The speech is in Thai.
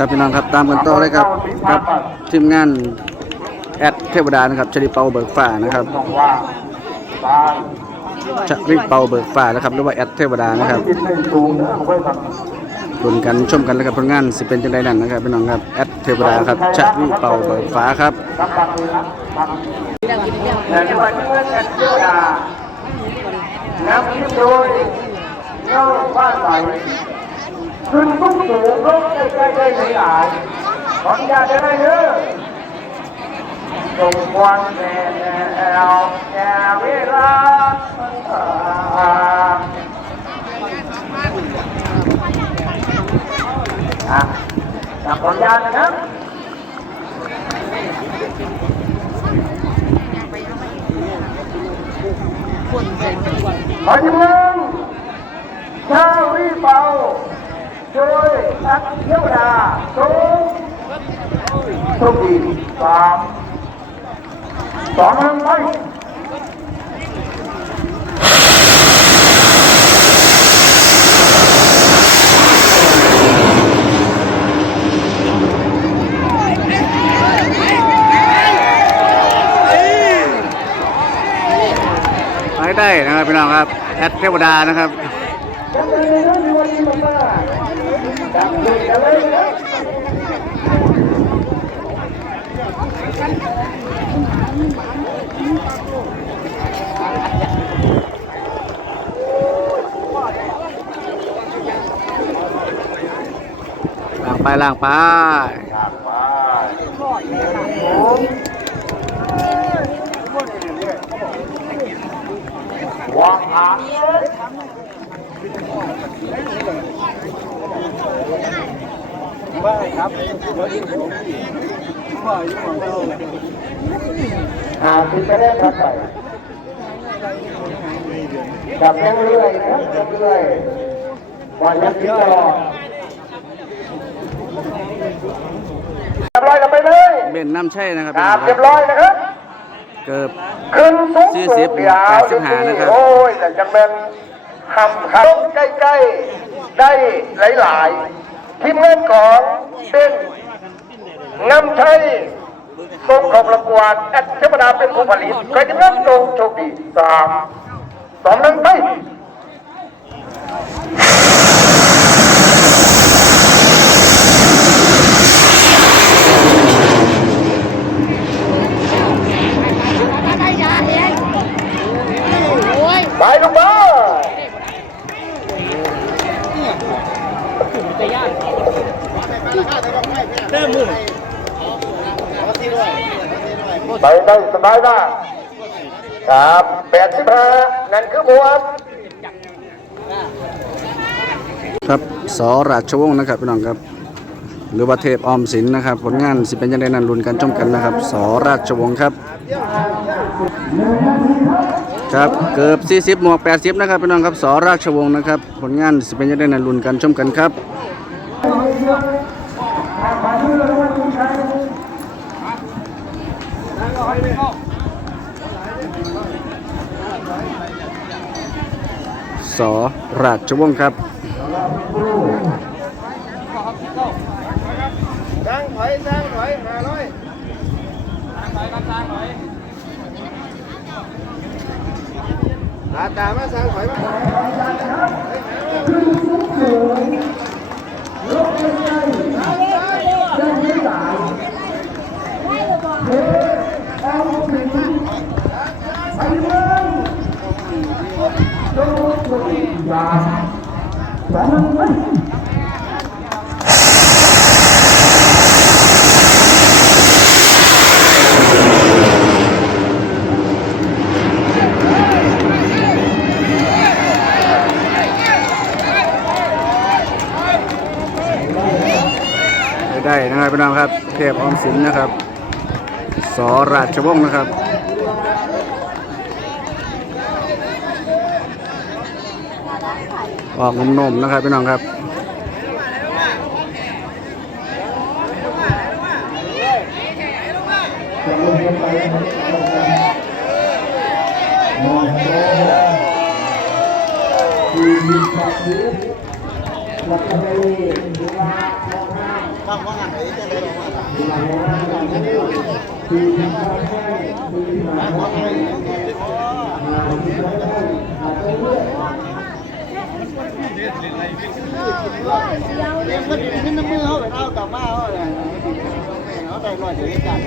ครับพี่น้องครับตามกันต่อเลยครับกับทีมงานแอดเทวดานะครับชลิเปาเบิกฟ้านะครับชลิเปาเบิกฟ้านะครับหรือว่าแอดเทวดานะครับคิดให้สูงนะเอาไว้ก่อนลุ้นกันชมกันแล้วครับผลงานสิเป็นจังไดนั่นนะครับพี่น้องครับแอดเทวดาครับชลิเปาเบิกฟ้าครับรับฟังเลยนะฟังแต่วันนี้แอนเทวดานำคิดโดยเล่าบ้านใส ขึ้นทุกสูงลงใกล้ๆได้ใกล้หลายขออนุญาตได้ไหมเด้อจงควันแน่เราแก่เวลาอะจับผลยานนะครับขอที่มึงชาวีเป่าโดย นักเที่ยวดาสงโชคดีสามสองหนึ่งไปไปได้นะครับพี่น้องครับแอดเทวดานะครับ ลยนะล่างไปล่างไป วางหาง อ่าติดไปได้ครับไปจับยังเรื่อยนะครับยังเรื่อยวันยักษ์ที่ตลอดเรียบร้อยกันไปเลยเบนน้ำใช่นะครับคพี่น้รัอบงคเรีรัยบบร้อยนะครับ เกิบขึ้นสูงสี่สุสิดบเดียวแปดสิบห้านะครับโอ้ยแต่จังเป็นหำครับใกล้ๆได้หลายๆทีมงานของเป็น นำไทยส่งของประกวดแอดเทวดาเป็นผู้ผลิตใครจะเริ่มตรงโชคดีสามสองนึ่งไปไปลูกบ้า ไปได้สบายมากครับแปดสิบห้านั่นคือบวกครับสราชวงศ์นะครับพี่น้องครับ หรือว่าเทพออมสินนะครับ ผลงานสิเป็นยังไงนันลุ้นกันชมกันนะครับสราชวงศ์ครับ ครับเกือบ40หมวก80นะครับพี่น้องครับสราชวงศ์นะครับ ผลงานสิเป็นยังไงนันลุ้นกันชมกันครับ สอราชวงศ์ครับสร้างถอยสร้างถอยหาร้อยสร้างถอยครัสร้างถอยตาตามาสร้างถอยมา ได้นะครับพี่น้องครับ เทพออมสินนะครับ สราชวงศ์นะครับ ออกนมๆนะครับพี่น้องครับคเลี้ยงก็ดีขึ้นน้ำมือเขาไปเอากลับมาเขาเลยเขาได้รอยเดียวกัน